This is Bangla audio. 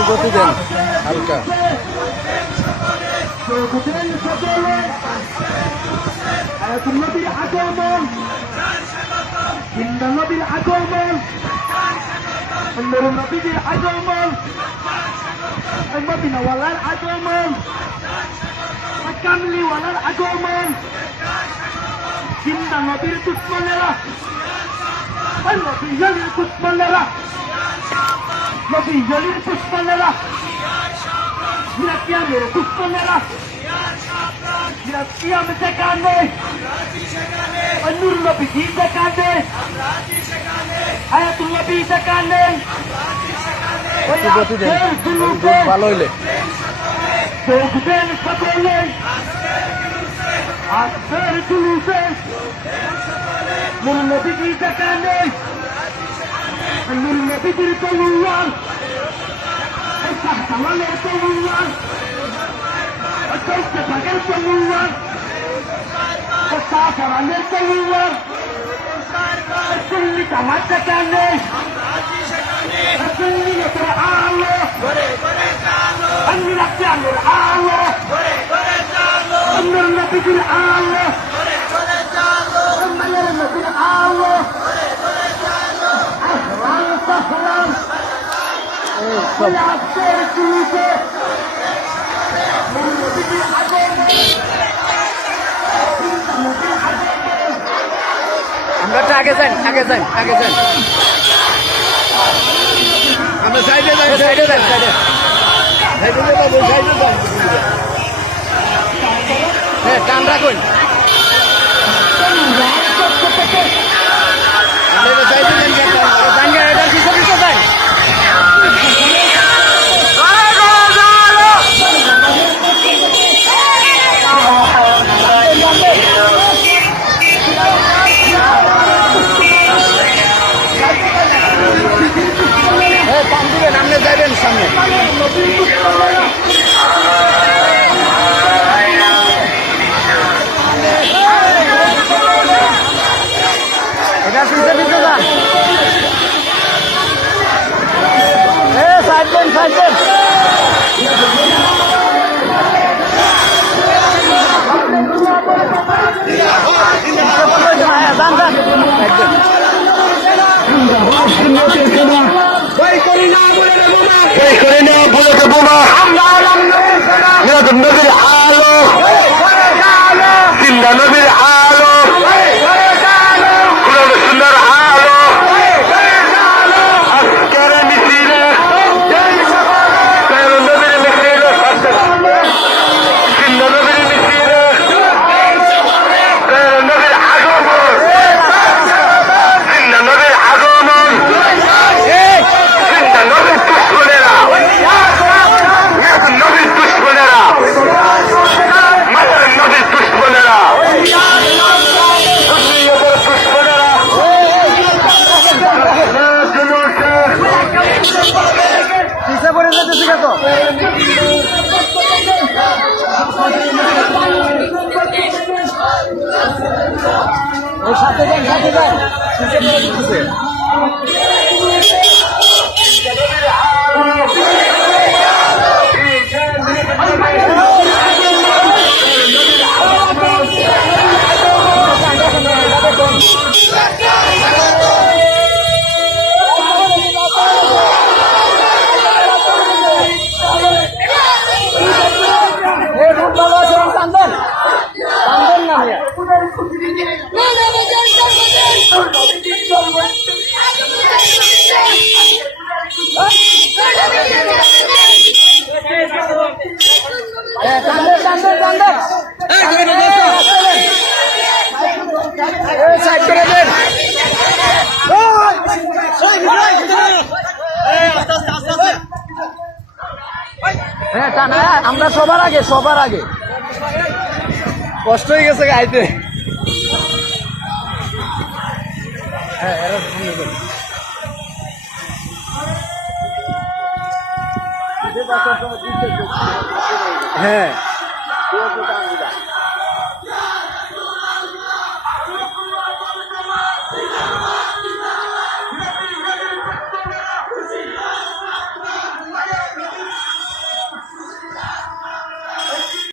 একটু গতি দেন হালকা। নবীর আগমন, নবীর আগমন, নবীর আগমন, মদিনাওয়ালার আগমন, কামলিওয়ালার আগমন, জিন্দা নবীর দুশ্মনেরা, নবীর দুশ্মনেরা, নবীর দুশ্মনেরা, কিয়ামের দুশ্মনেরা, কিয়াম সেখানে, নূর নবী সেখানে, হায়াতুল নবী সেখানে, একটু গতি দেন ভালো হইলে। দেখবেন সকলে আসবেন জুলুসে, নূর নবী সেখানে, নূর নবীর তলোয়ার, শাহজালালের তলোয়ার, চলতে থাকের তলোয়ার, শাহজালালের তলোয়ার, সুন্নি জামাত সেখানে, সুন্নি নবীর আলো, আমিরা জানের আলো, নূর নবীর আলো, মায়ের নবীর আলো, আসমান সাহলাম, আসবেন জুলুসে, নূর নবীর আগমন, নবীর আগমন। আমরা একটু আগে যান আগে যান আগে যান। আমরা সাইডে যাই সাইডে যান সাইডে সাইডে যাবো সাইডে যান। হ্যাঁ কান রাখুন। সাইডে যান এটা কিছু কিছু যান। কান দিবেন আপনি যাবেন সামনে। এটা পিছিয়ে পিছিয়ে যান। সাইড দেন সাইড দেন। হ্যাঁ যান যান সাইড দেন। নবীর আলো, জিন্দা নবীর আলো, সুন্দর আলো, আজকের মিছিলে নবীর মিছিলে, জিন্দা নবীর মিছিলে, নবীর আগমন, জিন্দা নবীর আগমন, জিন্দা নবীর দুশ্মনেরা, নবীর দুশ্মনেরা, মায়ের নবীর দুশ্মনেরা, দুনিয়াদের দুশ্মনেরা, পিছিয়ে পড়ে যেতেছি কত। সাথে যান সাথে যান পিছিয়ে পড়ে যেতেছে। ভালো আছে কান্দন কান্দন না মিয়া। কান্দন কান্দন কান্দন সাইড করে দেন। হ্যাঁ টানা আমরা সবার আগে সবার আগে। কষ্ট হয়ে গেছে গাইতে। হ্যাঁ এরা সামনে করুন। হ্যাঁ